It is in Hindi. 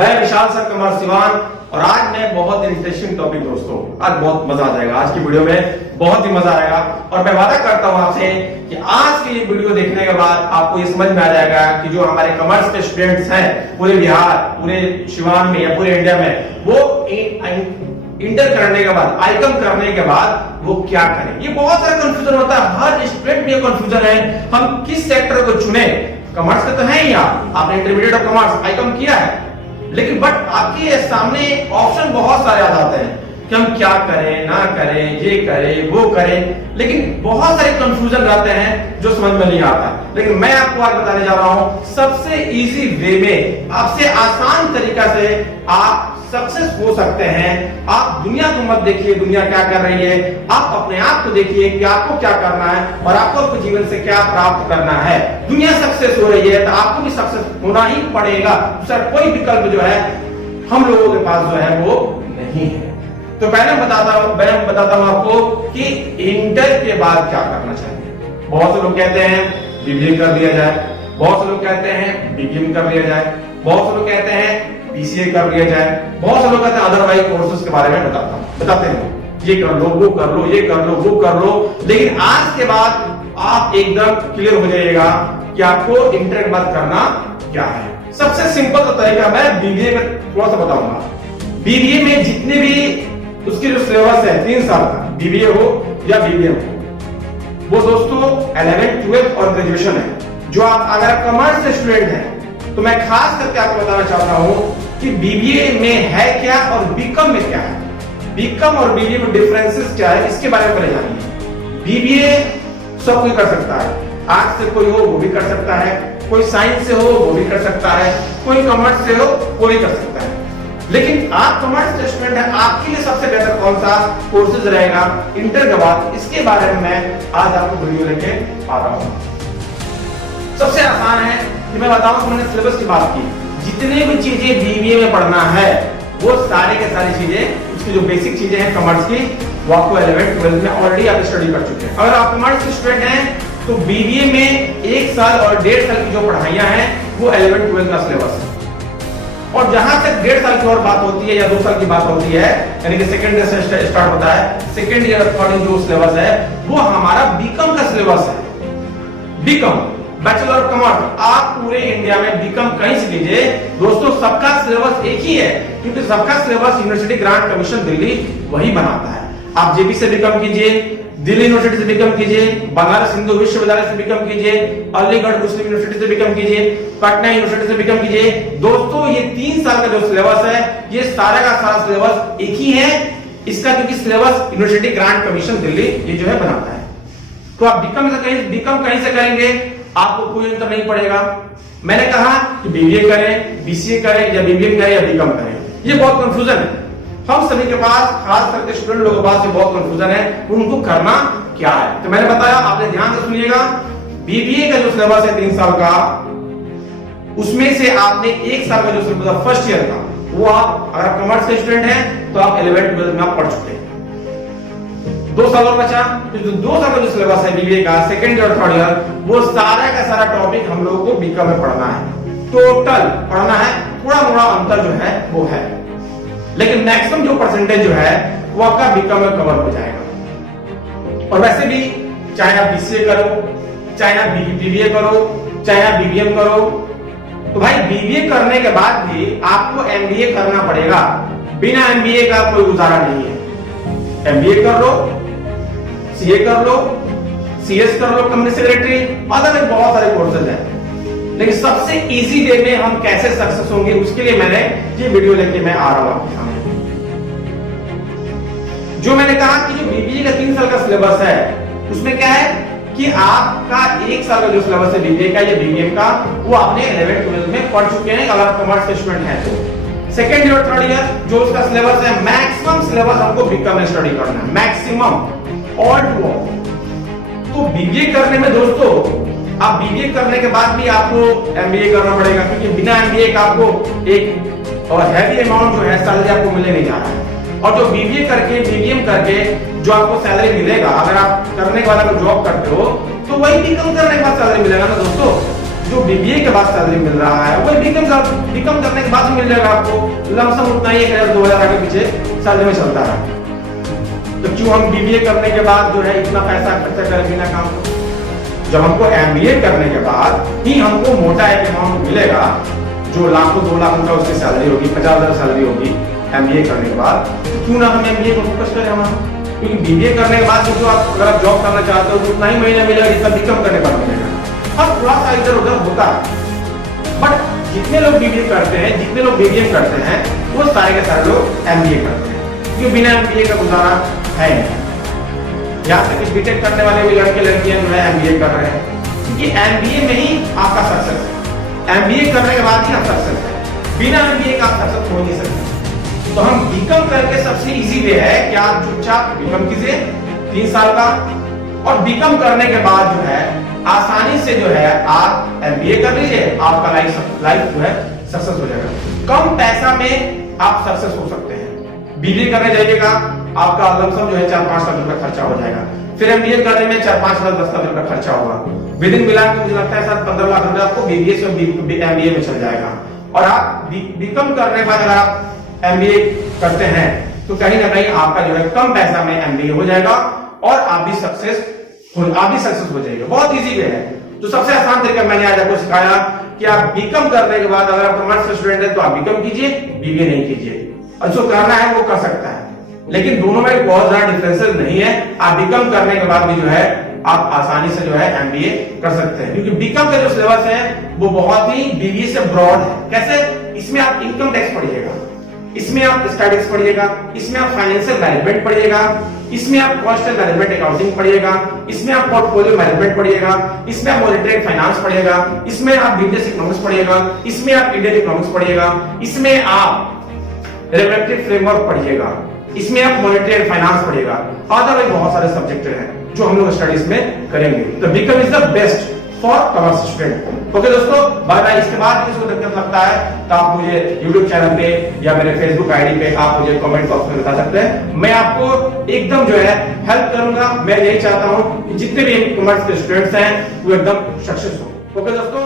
मैं विशाल सर कमर सिवान और आज मैं बहुत इंटरेस्टिंग टॉपिक दोस्तों, आज बहुत मजा आ जाएगा। आज की वीडियो में बहुत ही मजा आएगा और मैं वादा करता हूं आपसे कि आज की ये वीडियो देखने के बाद आपको ये समझ में आ जाएगा कि जो हमारे कॉमर्स के स्टूडेंट्स हैं पूरे बिहार, पूरे सिवान में या पूरे इंडिया में, वो इंटर करने के बाद, आईकॉम करने के बाद वो क्या करें। ये बहुत सारा कंफ्यूजन होता है, हर स्टूडेंट में कंफ्यूजन है हम किस सेक्टर को चुने। कॉमर्स के तो है ही, आपने इंटरमीडिएट ऑफ कॉमर्स आईकॉम किया है, लेकिन बट आपके सामने ऑप्शन बहुत सारे आ जाते हैं कि हम क्या करें ना करें, ये करें वो करें, लेकिन बहुत सारे कंफ्यूजन रहते हैं जो समझ में नहीं आता। लेकिन मैं आपको आज बताने जा रहा हूं सबसे इजी वे में, आपसे आसान तरीका से आप सक्सेस हो सकते हैं। आप दुनिया को मत देखिए दुनिया क्या कर रही है, आप अपने आप को देखिए कि आपको क्या करना है और आपको अपने जीवन से क्या प्राप्त करना है। दुनिया सक्सेस हो रही है तो आपको भी सक्सेस होना ही पड़ेगा, दूसरा कोई विकल्प जो है हम लोगों के पास जो है वो नहीं है। तो पहले मैं बताता हूं आपको कि इंटर के बाद क्या करना चाहिए। बहुत से लोग कहते हैं बीबीए कर लिया जाए, बहुत से लोग कहते हैं बीबीएम कर लिया जाए, बहुत से लोग कहते हैं बीसीए कर लिया जाए, बहुत से लोग कहते हैं अदरवाइज कोर्सेज के बारे में बताते हैं ये कर लो वो कर लो, ये कर लो वो कर लो। लेकिन आज के बाद आप एकदम क्लियर हो जाइएगा कि आपको इंटर के बाद करना क्या है। सबसे सिंपल तो तरीका मैं बीबीए में थोड़ा सा बताऊंगा। बीबीए में जितने भी उसके जो सिलेबस है 3 साल का, बीबीए हो या बीबीएम हो, वो दोस्तों 11th 12th और ग्रेजुएशन है। जो आप अगर कॉमर्स से स्टूडेंट हैं तो मैं खास करके आपको बताना चाहता हूं कि बीबीए में है क्या और बीकॉम में क्या है। बीकॉम और बीबीए में डिफरेंसेस क्या है, इसके बारे में पहले जानिए। बीबीए सब कोई कर सकता है, आर्ट्स से कोई हो वो भी कर सकता है, कोई साइंस से हो वो भी कर सकता है, कोई कॉमर्स से हो वो भी कर सकता है। लेकिन आप कॉमर्स के स्टूडेंट हैं, आपके लिए सबसे बेहतर कौन सा कोर्सेज रहेगा इंटर के बाद, इसके बारे में मैं आज आपको वीडियो लेके आ रहा हूं। सबसे आसान है कि मैं बताऊं कि मैंने सिलेबस की बात की, जितने भी चीजें बीबीए में पढ़ना है वो सारे के सारी चीजें, उसकी जो बेसिक चीजें हैं कॉमर्स की, वो आपको 11th 12th में ऑलरेडी आप स्टडी कर चुके हैं। अगर आप कॉमर्स के स्टूडेंट हैं तो बीबीए में 1 साल और 1.5 साल की जो पढ़ाइयां हैं वो 11th 12th का सिलेबस है। और जहां तक 1.5 साल की और बात होती है या 2 साल की बात होती है, यानी कि सेकंड ईयर से स्टार्ट होता है, सेकंड ईयर अकॉर्डिंग जो सिलेबस है वो हमारा बीकॉम का सिलेबस है। बीकॉम बैचलर ऑफ कॉमर्स आप पूरे इंडिया में बीकॉम कहीं से लीजिए दोस्तों, सबका सिलेबस एक ही है, क्योंकि सबका syllabus university grant commission Delhi वही बनाता है। आप जेपी से बीकॉम कीजिए, दिल्ली यूनिवर्सिटी से बीकॉम कीजिए, बनारस हिंदू विश्वविद्यालय से बीकॉम कीजिए, अलीगढ़ मुस्लिम यूनिवर्सिटी से बीकॉम कीजिए, पटना यूनिवर्सिटी से बीकॉम कीजिए। दोस्तों ये 3 साल का जो सिलेबस है ये सारा का सारा सिलेबस एक ही है, इसका क्योंकि syllabus university grant commission Delhi ये जो है बनाता है। तो आप बीकॉम कहीं से करेंगे आपको कोई अंतर नहीं पड़ेगा। मैंने कहा कि बीबीए करें, बीसीए करें या बीबीएम करें या बीकॉम करें, ये बहुत कंफ्यूजन है हम सभी के पास, खास करके स्टूडेंट लोगों के पास ये बहुत कंफ्यूजन है उनको करना क्या है। तो मैंने बताया, आपने ध्यान से सुनिएगा, बीबीए का जो सिलेबस है 3 साल का, उसमें से आपने 1 साल का जो सिलेबस है फर्स्ट ईयर का, वो आप अगर कॉमर्स के स्टूडेंट हैं तो आप 11th 12th में आप पढ़ चुके हैं। 2 साल और बचा, तो जो 2 साल का जो सिलेबस है बीबीए का सेकंड ईयर और थर्ड ईयर, वो सारा का सारा टॉपिक हम लोगों को बीकॉम में पढ़ना है, टोटल पढ़ना है। थोड़ा मोड़ा अंतर जो है वो है, लेकिन मैक्सिमम जो परसेंटेज जो है वो आपका बीकॉम में कवर हो जाएगा। और वैसे भी चाहे आप बीसीए करो, चाहे आप बीबीए करो, चाहे आप बीबीएम करो, तो भाई बीबीए करने के बाद भी आपको एमबीए करना पड़ेगा। बिना एमबीए का कोई गुजारा नहीं है। एमबीए कर लो, सीए कर लो, सीएस कर लो, कंपनी सेक्रेटरी, अदर बहुत सारे कोर्सेज हैं। लेकिन सबसे इजी वे में हम कैसे सक्सेस होंगे उसके लिए मैंने ये वीडियो लेके मैं आ रहा हूं आपके सामने। जो मैंने कहा कि जो बीबीए का 3 साल का सिलेबस है उसमें क्या है कि आपका 1 साल का जो सिलेबस है बीबीए का या बीबीएम का, वो आपने 11th 12th में पढ़ चुके हैं अगर आप कॉमर्स के स्टूडेंट हैं तो। सेकेंड ईयर थर्ड ईयर जो उसका सिलेबस है, मैक्सिमम सिलेबस हमको बीकॉम में स्टडी करना है, मैक्सिमम ऑल टू ऑल। तो बीबीए करने में दोस्तों, आप बीबीए करने के बाद भी आपको एमबीए करना पड़ेगा, क्योंकि बिना एमबीए का आपको एक और हैवी अमाउंट जो है सैलरी आपको मिलने नहीं जा रहा है। और जो बीबीए करके बीबीएम करके जो आपको सैलरी मिलेगा, अगर आप करने के बाद अगर जॉब करते हो तो वही बीकॉम करने के बाद सैलरी मिलेगा ना दोस्तों। जो बीबीए के बाद सैलरी मिल रहा है वो बीकॉम करने के बाद मिल जाएगा आपको। लमसम उतना ही 1000-2000 आगे पीछे सैलरी में चलता है। तो क्यों हम बीबीए करने के बाद जो है इतना पैसा खर्चा करें बिना काम को? जब हमको एमबीए करने के बाद ही हमको मोटा एक अमाउंट मिलेगा, जो लाखों 2 लाख रुपया उसकी सैलरी होगी, 50,000 सैलरी होगी एमबीए करने के बाद, तो क्यों ना हम एमबीए को फोकस करें हम? क्योंकि बीबीए करने के बाद जो आप अगर आप जॉब करना चाहते हो तो उतना ही महीना मिलेगा जितना बीकॉम करने पर मिलेगा। अब थोड़ा सा इधर उधर होता है, बट जितने लोग बीबीए करते हैं, जितने लोग बीबीए करते हैं, वो सारे के सारे लोग एमबीए करते हैं, क्योंकि बिना एमबीए का गुजारा है नहीं। यहाँ तक कि बीटेक करने वाले भी लड़के लड़कियां जो है एमबीए कर रहे हैं, क्योंकि एमबीए में ही आपका सक्सेस है। एमबीए करने के बाद ही आप सक्सेस है, बिना एमबीए का आप सक्सेस हो नहीं सकते। तो हम बीकॉम करके सबसे इजी वे है कि आप चुपचाप बीकॉम कीजिए 3 साल का, और बीकॉम करने के बाद जो है आसानी से जो है आप एमबीए कर लीजिए, आपका लाइफ जो है सक्सेस हो जाएगा। कम पैसा में आप सक्सेस हो सकते हैं। बीबीए करने जाइएगा, आपका लमसम जो है 4-5 लाख रुपए खर्चा हो जाएगा। फिर एमबीए करने में 4-5 लाख 10 लाख रुपए खर्चा होगा। विद इन मिला के मुझे लगता है 7-15 लाख रुपए आपको बीबीए से एमबीए में चल जाएगा। और आप बीकॉम करने के बाद अगर आप एमबीए करते हैं तो कहीं ना कहीं आपका जो है कम पैसा में एमबीए हो जाएगा और आप भी सक्सेस हो जाएगा। बहुत इजी वे है। तो सबसे आसान तरीका मैंने आज आपको सिखाया कि आप बीकॉम करने के बाद अगर आप कॉमर्स के स्टूडेंट है तो आप बीकॉम कीजिए, बीबीए नहीं कीजिए। और जो करना है वो कर सकता है, लेकिन दोनों में बहुत ज्यादा डिफरेंसेस नहीं है। आप बीकॉम करने के बाद भी जो है आप आसानी से जो है एमबीए कर सकते हैं, क्योंकि बीकॉम का जो सिलेबस है वो बहुत ही बीबीए से ब्रॉड है। कैसे? इसमें आप इनकम टैक्स पढ़िएगा, इसमें आप स्टैटिस्टिक्स पढ़िएगा, इसमें आप फाइनेंशियल मैनेजमेंट पढ़िएगा, इसमें आप कॉस्ट एंड मैनेजमेंट अकाउंटिंग पढ़िएगा, इसमें आप पोर्टफोलियो मैनेजमेंट पढ़िएगा, इसमें आप मॉनेटरी फाइनेंस पढ़िएगा, इसमें आप बिजनेस इकोनॉमिक्स पढ़िएगा, इसमें आप इंडियन इकोनॉमिक्स पढ़िएगा, इसमें आप रेगुलेटरी फ्रेमवर्क पढ़िएगा, इसमें आप मॉनेटरी एंड फाइनेंस पढ़िएगा। अदर बहुत सारे सब्जेक्ट हैं जो हम लोग स्टडीज में करेंगे। तो BCom is the best for commerce student. Okay दोस्तों, बाय बाय। इसके बाद किसी को दिक्कत लगता है तो आप मुझे यूट्यूब चैनल पे या मेरे फेसबुक आईडी पे आप मुझे कमेंट बॉक्स में बता सकते हैं। मैं आपको एकदम जो है हेल्प करूंगा। मैं यही चाहता हूं कि जितने भी कॉमर्स के स्टूडेंट्स हैं वो एकदम सक्सेस हो। ओके दोस्तों।